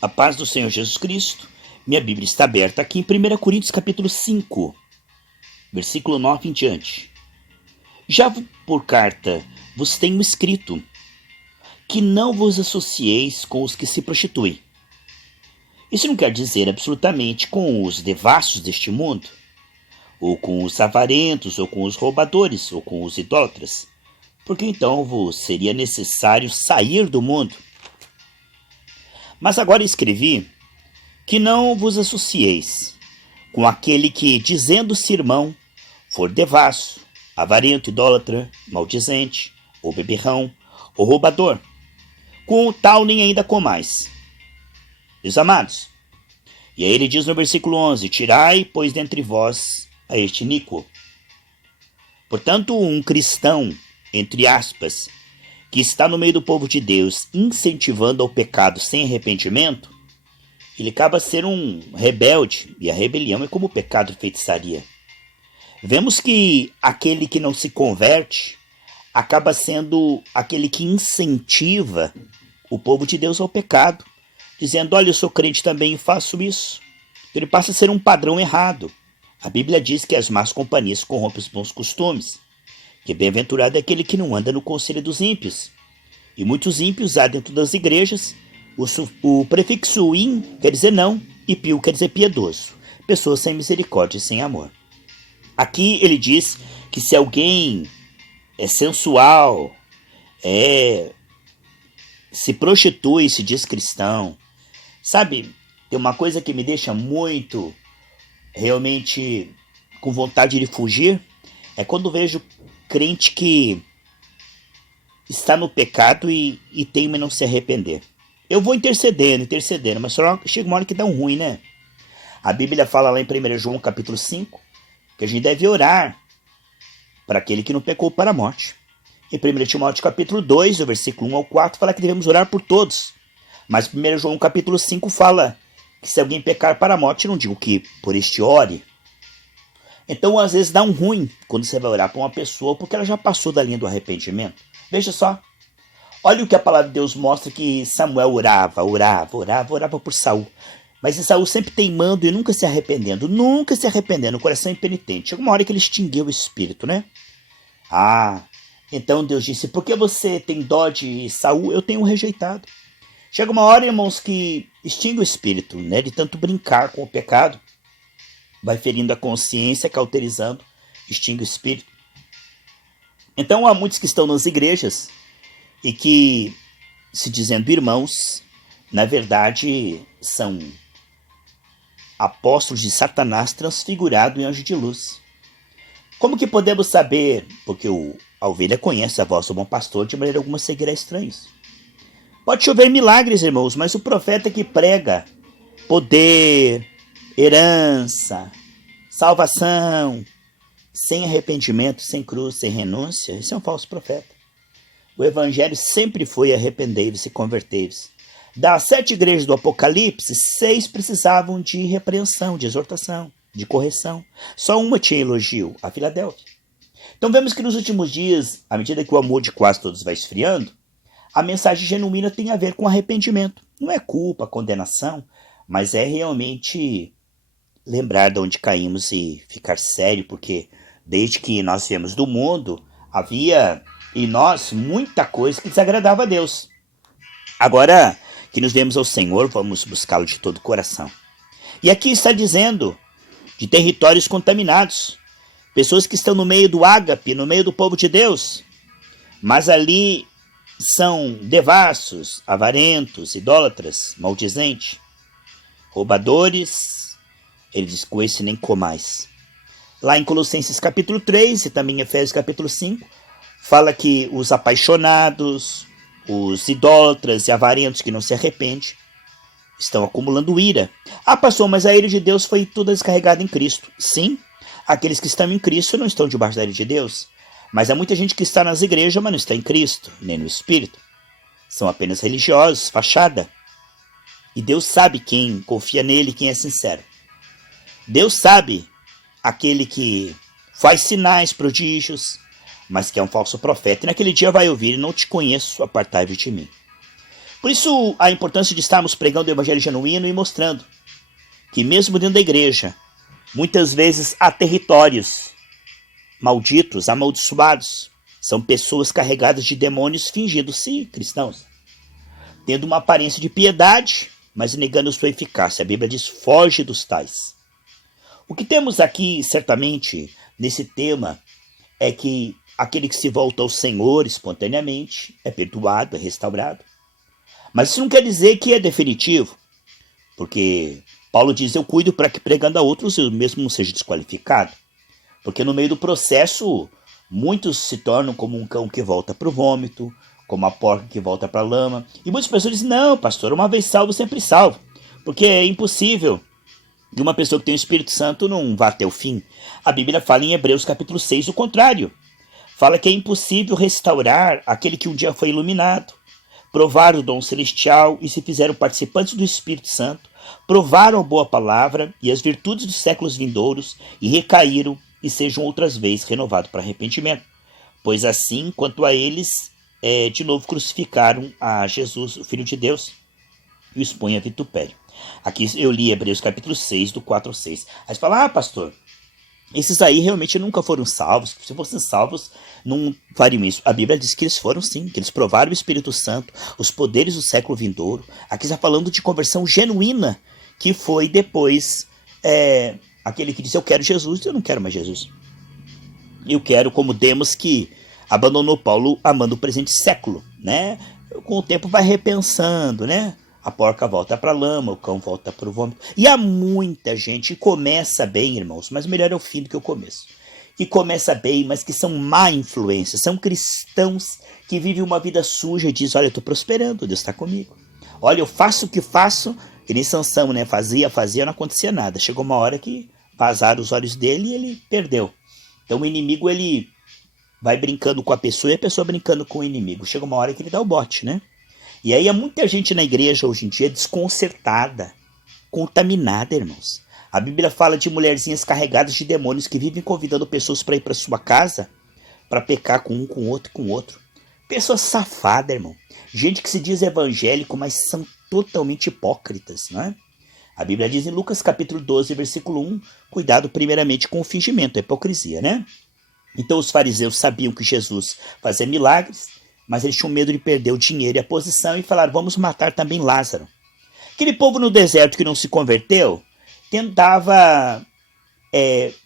A paz do Senhor Jesus Cristo. Minha Bíblia está aberta aqui em 1 Coríntios capítulo 5, versículo 9 em diante. Já por carta vos tenho escrito que não vos associeis com os que se prostituem. Isso não quer dizer absolutamente com os devassos deste mundo, ou com os avarentos, ou com os roubadores, ou com os idólatras, porque então vos seria necessário sair do mundo. Mas agora escrevi que não vos associeis com aquele que, dizendo-se irmão, for devasso, avarento, idólatra, maldizente, ou beberrão, ou roubador. Com o tal nem ainda comais. Meus amados, e aí ele diz no versículo 11, tirai, pois, dentre vós a este iníquo. Portanto, um cristão, entre aspas, que está no meio do povo de Deus, incentivando ao pecado sem arrependimento, ele acaba sendo um rebelde, e a rebelião é como o pecado de feitiçaria. Vemos que aquele que não se converte acaba sendo aquele que incentiva o povo de Deus ao pecado, dizendo, olha, eu sou crente também e faço isso. Então ele passa a ser um padrão errado. A Bíblia diz que as más companhias corrompem os bons costumes, que bem-aventurado é aquele que não anda no conselho dos ímpios. E muitos ímpios há dentro das igrejas. O prefixo in quer dizer não, e pio quer dizer piedoso. Pessoas sem misericórdia e sem amor. Aqui ele diz que se alguém é sensual, se prostitui, se diz cristão. Sabe, tem uma coisa que me deixa muito, realmente, com vontade de fugir, é quando vejo crente que está no pecado e teima em não se arrepender. Eu vou intercedendo, mas só chega uma hora que dá um ruim, né? A Bíblia fala lá em 1 João capítulo 5, que a gente deve orar para aquele que não pecou para a morte. Em 1 Timóteo capítulo 2, do versículo 1 ao 4, fala que devemos orar por todos. Mas 1 João capítulo 5 fala que se alguém pecar para a morte, não digo que por este ore. Então, às vezes, dá um ruim quando você vai orar para uma pessoa, porque ela já passou da linha do arrependimento. Veja só. Olha o que a palavra de Deus mostra que Samuel orava por Saul. Mas Saul sempre teimando e nunca se arrependendo, o coração impenitente. Chega uma hora que ele extinguiu o espírito, né? Então Deus disse, porque você tem dó de Saul, eu tenho rejeitado. Chega uma hora, irmãos, que extingue o espírito, né? De tanto brincar com o pecado. Vai ferindo a consciência, cauterizando, extingue o espírito. Então há muitos que estão nas igrejas e que, se dizendo irmãos, na verdade são apóstolos de Satanás transfigurado em anjo de luz. Como que podemos saber? Porque a ovelha conhece a voz do bom pastor, de maneira alguma seguirá estranhos. Pode chover milagres, irmãos, mas o profeta que prega poder, herança, salvação, sem arrependimento, sem cruz, sem renúncia, esse é um falso profeta. O evangelho sempre foi arrependei-vos e convertei-vos. Das 7 igrejas do Apocalipse, 6 precisavam de repreensão, de exortação, de correção. Só uma tinha elogio, a Filadélfia. Então vemos que nos últimos dias, à medida que o amor de quase todos vai esfriando, a mensagem genuína tem a ver com arrependimento. Não é culpa, condenação, mas é realmente lembrar de onde caímos e ficar sério, porque desde que nós viemos do mundo, havia em nós muita coisa que desagradava a Deus. Agora que nos vemos ao Senhor, vamos buscá-lo de todo o coração. E aqui está dizendo de territórios contaminados, pessoas que estão no meio do ágape, no meio do povo de Deus, mas ali são devassos, avarentos, idólatras, maldizentes, roubadores. Ele diz, com esse nem comais. Lá em Colossenses capítulo 3 e também em Efésios capítulo 5, fala que os apaixonados, os idólatras e avarentos que não se arrependem, estão acumulando ira. Pastor, mas a ira de Deus foi toda descarregada em Cristo. Sim, aqueles que estão em Cristo não estão debaixo da ira de Deus. Mas há muita gente que está nas igrejas, mas não está em Cristo, nem no Espírito. São apenas religiosos, fachada. E Deus sabe quem confia nele, quem é sincero. Deus sabe aquele que faz sinais, prodígios, mas que é um falso profeta. E naquele dia vai ouvir, não te conheço, apartai-vos de mim. Por isso, a importância de estarmos pregando o evangelho genuíno e mostrando que mesmo dentro da igreja, muitas vezes há territórios malditos, amaldiçoados. São pessoas carregadas de demônios fingindo-se cristãos, tendo uma aparência de piedade, mas negando sua eficácia. A Bíblia diz, foge dos tais. O que temos aqui, certamente, nesse tema, é que aquele que se volta ao Senhor espontaneamente é perdoado, é restaurado. Mas isso não quer dizer que é definitivo, porque Paulo diz, eu cuido para que pregando a outros eu mesmo não seja desqualificado. Porque no meio do processo, muitos se tornam como um cão que volta para o vômito, como a porca que volta para a lama. E muitas pessoas dizem, não, pastor, uma vez salvo, sempre salvo. Porque é impossível que uma pessoa que tem o Espírito Santo não vá até o fim. A Bíblia fala em Hebreus capítulo 6 o contrário. Fala que é impossível restaurar aquele que um dia foi iluminado, provar o dom celestial e se fizeram participantes do Espírito Santo, provaram a boa palavra e as virtudes dos séculos vindouros e recaíram e sejam outras vezes renovados para arrependimento. Pois assim, quanto a eles, de novo crucificaram a Jesus, o Filho de Deus, e o expõem a vitupério. Aqui eu li Hebreus capítulo 6, do 4 ao 6. Aí você fala, pastor, esses aí realmente nunca foram salvos. Se fossem salvos, não fariam isso. A Bíblia diz que eles foram sim, que eles provaram o Espírito Santo, os poderes do século vindouro. Aqui está falando de conversão genuína, que foi depois aquele que disse, eu quero Jesus, eu não quero mais Jesus. Eu quero como Demas que abandonou Paulo amando o presente século, né? Com o tempo vai repensando, né? A porca volta para a lama, o cão volta para o vômito. E há muita gente que começa bem, irmãos, mas melhor é o fim do que o começo. Que começa bem, mas que são má influência, são cristãos que vivem uma vida suja e dizem, olha, eu estou prosperando, Deus está comigo. Olha, eu faço o que faço, que nem Sansão, né? Fazia, não acontecia nada. Chegou uma hora que vazaram os olhos dele e ele perdeu. Então o inimigo, ele vai brincando com a pessoa e a pessoa brincando com o inimigo. Chega uma hora que ele dá o bote, né? E aí há muita gente na igreja hoje em dia desconcertada, contaminada, irmãos. A Bíblia fala de mulherzinhas carregadas de demônios que vivem convidando pessoas para ir para sua casa para pecar com um, com outro, com outro. Pessoas safadas, irmão. Gente que se diz evangélico, mas são totalmente hipócritas, não é? A Bíblia diz em Lucas capítulo 12, versículo 1, cuidado primeiramente com o fingimento, a hipocrisia, né? Então os fariseus sabiam que Jesus fazia milagres, mas eles tinham medo de perder o dinheiro e a posição e falaram, vamos matar também Lázaro. Aquele povo no deserto que não se converteu, tentava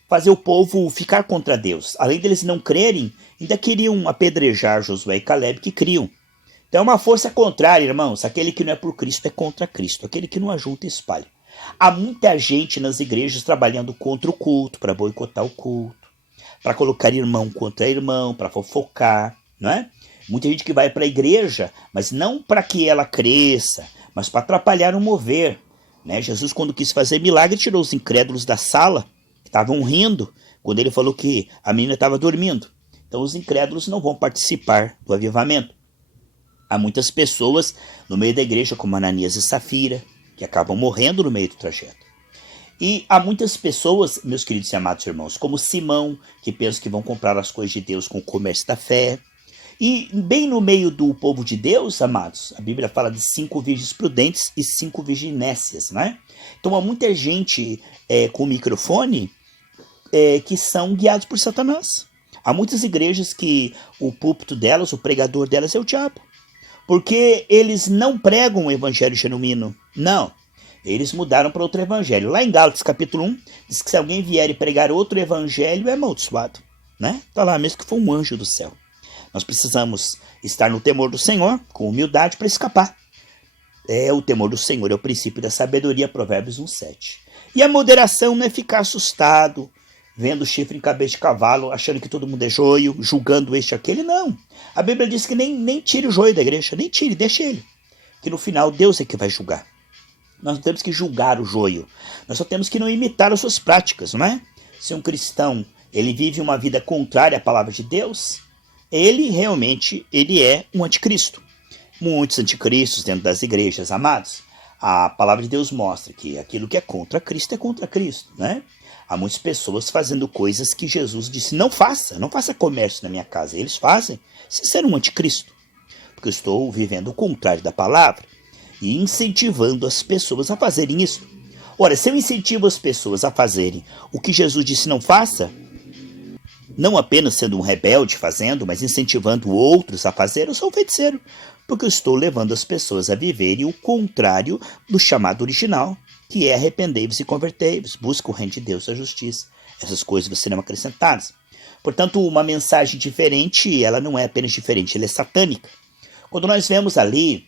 fazer o povo ficar contra Deus. Além deles não crerem, ainda queriam apedrejar Josué e Caleb que criam. Então é uma força contrária, irmãos. Aquele que não é por Cristo é contra Cristo. Aquele que não ajunta espalha. Há muita gente nas igrejas trabalhando contra o culto, para boicotar o culto, para colocar irmão contra irmão, para fofocar, não é? Muita gente que vai para a igreja, mas não para que ela cresça, mas para atrapalhar o mover. Né? Jesus, quando quis fazer milagre, tirou os incrédulos da sala, que estavam rindo, quando ele falou que a menina estava dormindo. Então os incrédulos não vão participar do avivamento. Há muitas pessoas no meio da igreja, como Ananias e Safira, que acabam morrendo no meio do trajeto. E há muitas pessoas, meus queridos e amados irmãos, como Simão, que pensam que vão comprar as coisas de Deus com o comércio da fé. E bem no meio do povo de Deus, amados, a Bíblia fala de 5 virgens prudentes e 5 virgens nécias, né? Então há muita gente com microfone que são guiados por Satanás. Há muitas igrejas que o púlpito delas, o pregador delas é o diabo. Porque eles não pregam o evangelho genuíno, não. Eles mudaram para outro evangelho. Lá em Gálatas capítulo 1, diz que se alguém vier e pregar outro evangelho, é amaldiçoado, né? Está lá mesmo que foi um anjo do céu. Nós precisamos estar no temor do Senhor, com humildade, para escapar. O temor do Senhor é o princípio da sabedoria, Provérbios 1:7. E a moderação não é ficar assustado, vendo chifre em cabeça de cavalo, achando que todo mundo é joio, julgando este e aquele, não. A Bíblia diz que nem tire o joio da igreja, nem tire, deixe ele. Que no final Deus é que vai julgar. Nós não temos que julgar o joio, nós só temos que não imitar as suas práticas, não é? Se um cristão ele vive uma vida contrária à palavra de Deus, ele realmente é um anticristo. Muitos anticristos dentro das igrejas, amados. A palavra de Deus mostra que aquilo que é contra Cristo, né? Há muitas pessoas fazendo coisas que Jesus disse, não faça comércio na minha casa. Eles fazem, sem ser um anticristo. porque eu estou vivendo o contrário da palavra e incentivando as pessoas a fazerem isso. Ora, se eu incentivo as pessoas a fazerem o que Jesus disse não faça, não apenas sendo um rebelde fazendo, mas incentivando outros a fazer, eu sou um feiticeiro, porque eu estou levando as pessoas a viverem o contrário do chamado original, que é arrependei-vos e convertei-vos, busca o reino de Deus e a justiça. Essas coisas serão acrescentadas. Portanto, uma mensagem diferente, ela não é apenas diferente, ela é satânica. Quando nós vemos ali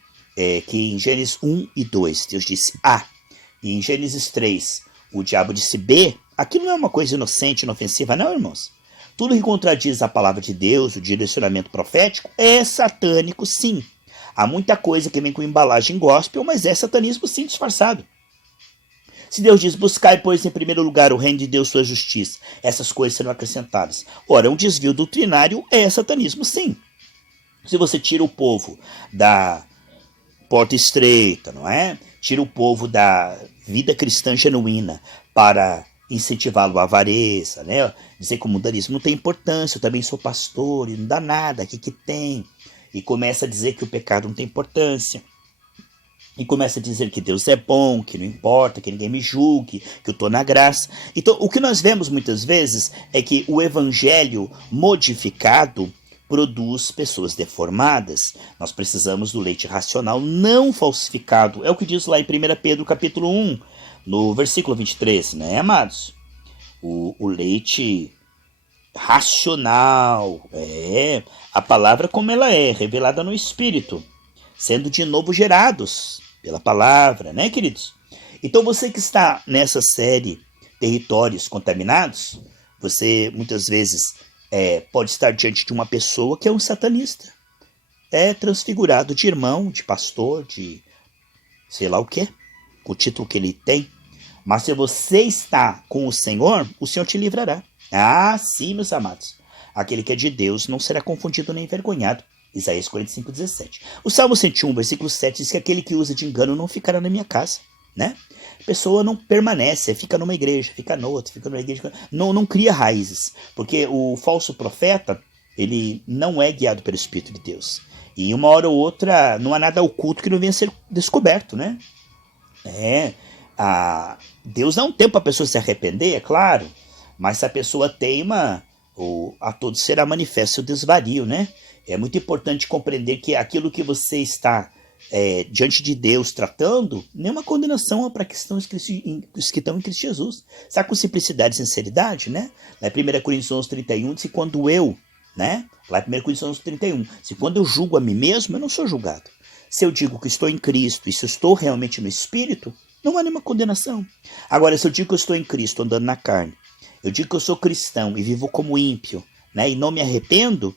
que em Gênesis 1 e 2, Deus disse A, e em Gênesis 3, o diabo disse B, aquilo não é uma coisa inocente, inofensiva, não, irmãos. Tudo que contradiz a palavra de Deus, o direcionamento profético, é satânico, sim. Há muita coisa que vem com embalagem gospel, mas é satanismo, sim, disfarçado. Se Deus diz, buscai, pois, em primeiro lugar o reino de Deus, sua justiça, essas coisas serão acrescentadas. Ora, um desvio doutrinário é satanismo, sim. Se você tira o povo da porta estreita, não é? Tira o povo da vida cristã genuína para incentivá-lo à avareza, né? Dizer que o mundanismo não tem importância, eu também sou pastor e não dá nada, o que tem? E começa a dizer que o pecado não tem importância. E começa a dizer que Deus é bom, que não importa, que ninguém me julgue, que eu estou na graça. Então, o que nós vemos muitas vezes é que o evangelho modificado produz pessoas deformadas. Nós precisamos do leite racional não falsificado. É o que diz lá em 1 Pedro capítulo 1, no versículo 23, né, amados? O leite racional, a palavra como ela é, revelada no Espírito, sendo de novo gerados pela palavra, né, queridos? Então você que está nessa série Territórios Contaminados, você muitas vezes pode estar diante de uma pessoa que é um satanista. É transfigurado de irmão, de pastor, de sei lá o que, o título que ele tem. Mas se você está com o Senhor te livrará. Ah, sim, meus amados. Aquele que é de Deus não será confundido nem envergonhado. Isaías 45:17. O Salmo 101, versículo 7 diz que aquele que usa de engano não ficará na minha casa, né? A pessoa não permanece, fica numa igreja, fica noutra, fica numa igreja, não cria raízes, porque o falso profeta, ele não é guiado pelo Espírito de Deus. E uma hora ou outra, não há nada oculto que não venha a ser descoberto, né? Deus dá um tempo para a pessoa se arrepender, é claro, mas se a pessoa teima, a todos será manifesto seu desvario, né? É muito importante compreender que aquilo que você está diante de Deus tratando, nenhuma condenação para que estão em Cristo Jesus. Está com simplicidade e sinceridade, né? Lá em 1 Coríntios 11:31, diz que quando eu, né? Lá em 1 Coríntios 11:31, se quando eu julgo a mim mesmo, eu não sou julgado. Se eu digo que estou em Cristo e se eu estou realmente no Espírito, não há nenhuma condenação. Agora, se eu digo que eu estou em Cristo andando na carne, eu digo que eu sou cristão e vivo como ímpio, né? E não me arrependo,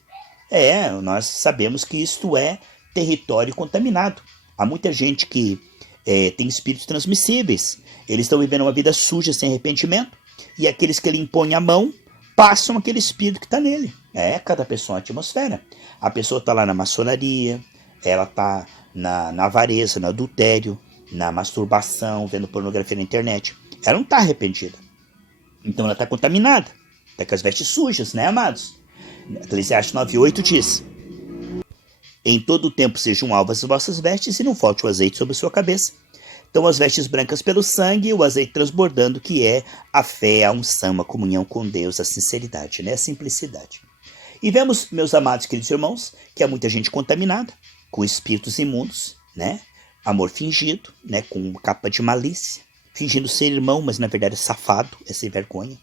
nós sabemos que isto é território contaminado. Há muita gente que tem espíritos transmissíveis. Eles estão vivendo uma vida suja, sem arrependimento. E aqueles que ele impõe a mão, passam aquele espírito que está nele. Cada pessoa é uma atmosfera. A pessoa está lá na maçonaria, ela está na avareza, no adultério, na masturbação, vendo pornografia na internet. Ela não está arrependida. Então ela está contaminada. Está com as vestes sujas, né, amados? Eclesiastes 9:8 diz: em todo o tempo sejam alvas as vossas vestes e não falte o azeite sobre a sua cabeça. Então as vestes brancas pelo sangue e o azeite transbordando, que é a fé, a unção, a comunhão com Deus, a sinceridade, né? A simplicidade. E vemos, meus amados queridos irmãos, que há muita gente contaminada, com espíritos imundos, né? Amor fingido, né? Com capa de malícia, fingindo ser irmão, mas na verdade é safado, é sem vergonha.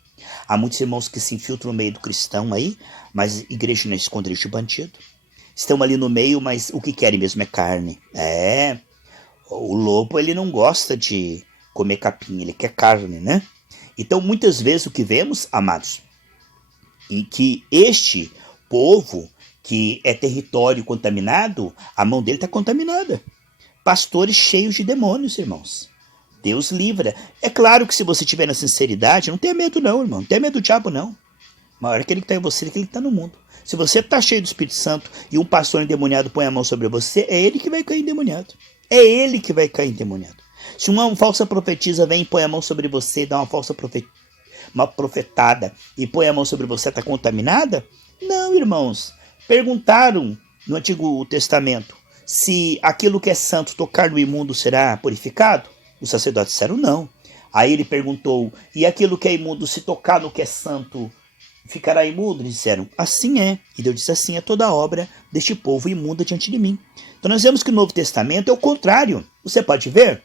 Há muitos irmãos que se infiltram no meio do cristão aí, mas igreja não é esconderijo de bandido. Estão ali no meio, mas o que querem mesmo é carne. O lobo, ele não gosta de comer capim, ele quer carne, né? Então, muitas vezes o que vemos, amados, em que este povo, que é território contaminado, a mão dele está contaminada. Pastores cheios de demônios, irmãos. Deus livra. É claro que se você tiver na sinceridade, não tenha medo não, irmão. Não tenha medo do diabo, não. Maior é aquele que está em você, aquele que está no mundo. Se você está cheio do Espírito Santo e um pastor endemoniado põe a mão sobre você, é ele que vai cair endemoniado. É ele que vai cair endemoniado. Se uma falsa profetisa vem e põe a mão sobre você, dá uma profetada e põe a mão sobre você, está contaminada? Não, irmãos. Perguntaram no Antigo Testamento se aquilo que é santo tocar no imundo será purificado? Os sacerdotes disseram não. Aí ele perguntou, e aquilo que é imundo, se tocar no que é santo, ficará imundo? Eles disseram, assim é. E Deus disse, assim é toda a obra deste povo imunda diante de mim. Então nós vemos que o Novo Testamento é o contrário. Você pode ver,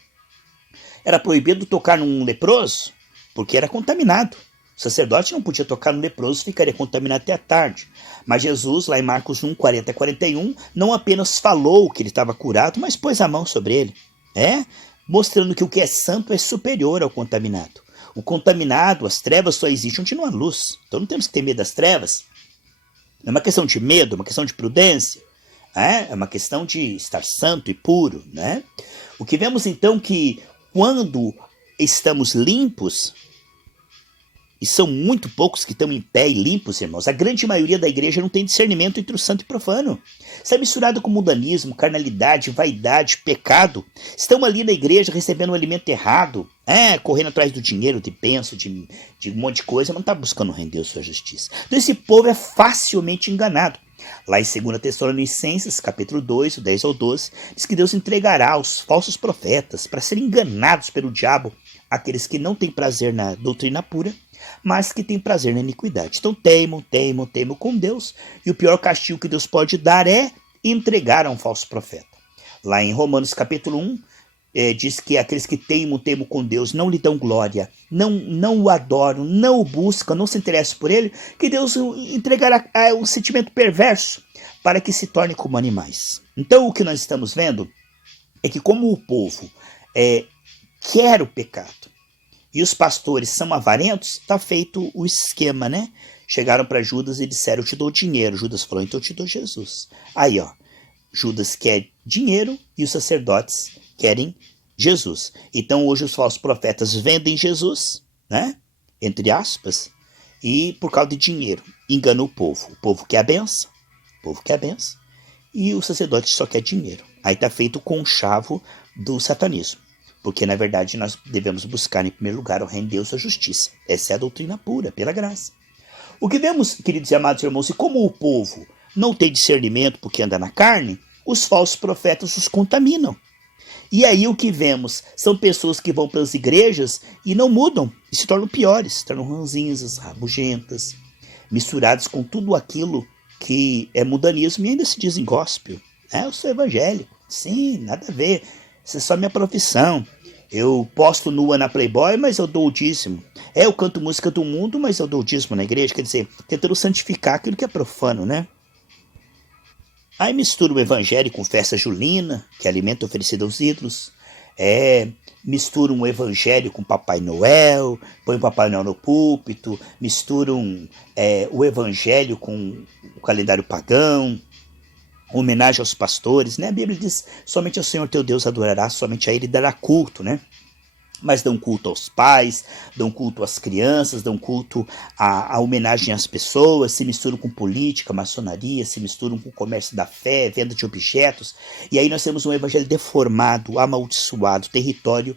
era proibido tocar num leproso, porque era contaminado. O sacerdote não podia tocar no leproso, ficaria contaminado até a tarde. Mas Jesus, lá em Marcos 1, 40 a 41, não apenas falou que ele estava curado, mas pôs a mão sobre ele. Mostrando que o que é santo é superior ao contaminado. O contaminado, as trevas só existem onde não há luz. Então não temos que ter medo das trevas. É uma questão de medo, é uma questão de prudência. É uma questão de estar santo e puro. Né? O que vemos então que quando estamos limpos, e são muito poucos que estão em pé e limpos, irmãos. A grande maioria da igreja não tem discernimento entre o santo e o profano. Está misturado com mundanismo, carnalidade, vaidade, pecado. Estão ali na igreja recebendo um alimento errado, correndo atrás do dinheiro, de bênção, de um monte de coisa, mas não está buscando render a sua justiça. Então esse povo é facilmente enganado. Lá em 2 Tessalonicenses, capítulo 2, 10 ao 12, diz que Deus entregará aos falsos profetas para serem enganados pelo diabo, aqueles que não têm prazer na doutrina pura, mas que têm prazer na iniquidade. Então teimam com Deus, e o pior castigo que Deus pode dar é entregar a um falso profeta. Lá em Romanos capítulo 1, diz que aqueles que teimam com Deus não lhe dão glória, não o adoram, não o buscam, não se interessam por ele, que Deus entregará um sentimento perverso para que se torne como animais. Então o que nós estamos vendo é que como o povo quer o pecado, e os pastores são avarentos, está feito o esquema, né? Chegaram para Judas e disseram, eu te dou dinheiro. Judas falou, então eu te dou Jesus. Aí, Judas quer dinheiro e os sacerdotes querem Jesus. Então hoje os falsos profetas vendem Jesus, né? Entre aspas, e por causa de dinheiro, enganam o povo. O povo quer a benção, e o sacerdote só quer dinheiro. Aí está feito o conchavo do satanismo. Porque, na verdade, nós devemos buscar, em primeiro lugar, o reino de Deus e a justiça. Essa é a doutrina pura, pela graça. O que vemos, queridos e amados irmãos, e como o povo não tem discernimento porque anda na carne, os falsos profetas os contaminam. E aí o que vemos são pessoas que vão para as igrejas e não mudam, e se tornam piores, se tornam ranzinhas, rabugentas, misturados com tudo aquilo que é mundanismo e ainda se dizem gospel. Eu sou evangélico. Sim, nada a ver. Essa é só minha profissão. Eu posto nua na Playboy, mas eu dou o dízimo. Eu canto música do mundo, mas eu dou o dízimo na igreja. Quer dizer, tentando santificar aquilo que é profano, né? Aí mistura o evangelho com festa julina, que é alimento oferecido aos ídolos. Misturam o evangelho com Papai Noel, põe o Papai Noel no púlpito, misturam o evangelho com o calendário pagão, homenagem aos pastores, né? A Bíblia diz, somente ao Senhor teu Deus adorarás, somente a ele dará culto, né? Mas dão culto aos pais, dão culto às crianças, dão culto à homenagem às pessoas, se misturam com política, maçonaria, se misturam com o comércio da fé, venda de objetos, e aí nós temos um evangelho deformado, amaldiçoado, território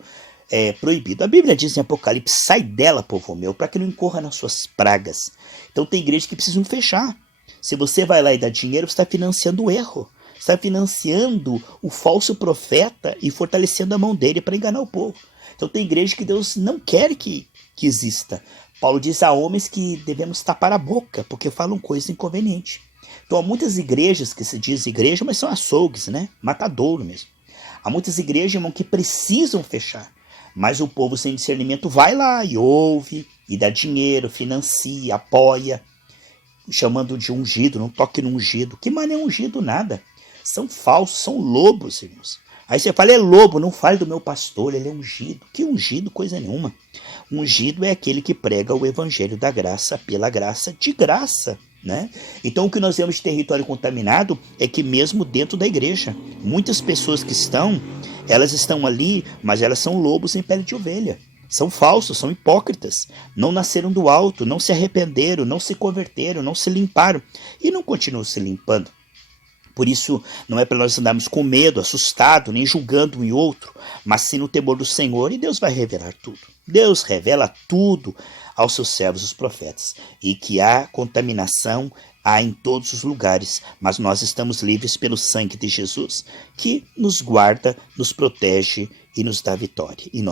proibido. A Bíblia diz em Apocalipse, sai dela, povo meu, para que não incorra nas suas pragas. Então tem igrejas que precisam fechar. Se você vai lá e dá dinheiro, você está financiando o erro. Você está financiando o falso profeta e fortalecendo a mão dele para enganar o povo. Então tem igreja que Deus não quer que exista. Paulo diz a homens que devemos tapar a boca, porque falam coisas inconvenientes. Então há muitas igrejas que se diz igreja, mas são açougues, né? Matadouro mesmo. Há muitas igrejas, irmão, que precisam fechar. Mas o povo sem discernimento vai lá e ouve, e dá dinheiro, financia, apoia, chamando de ungido, não toque no ungido. Que mané ungido nada. São falsos, são lobos, irmãos. Aí você fala, é lobo, não fale do meu pastor, ele é ungido. Que ungido? Coisa nenhuma. Ungido é aquele que prega o evangelho da graça pela graça, de graça, né? Então o que nós vemos de território contaminado é que mesmo dentro da igreja, muitas pessoas que elas estão ali, mas elas são lobos em pele de ovelha. São falsos, são hipócritas, não nasceram do alto, não se arrependeram, não se converteram, não se limparam e não continuam se limpando. Por isso, não é para nós andarmos com medo, assustado, nem julgando um e outro, mas sim no temor do Senhor, e Deus vai revelar tudo. Deus revela tudo aos seus servos, os profetas, e que há contaminação há em todos os lugares, mas nós estamos livres pelo sangue de Jesus, que nos guarda, nos protege e nos dá vitória. Em nome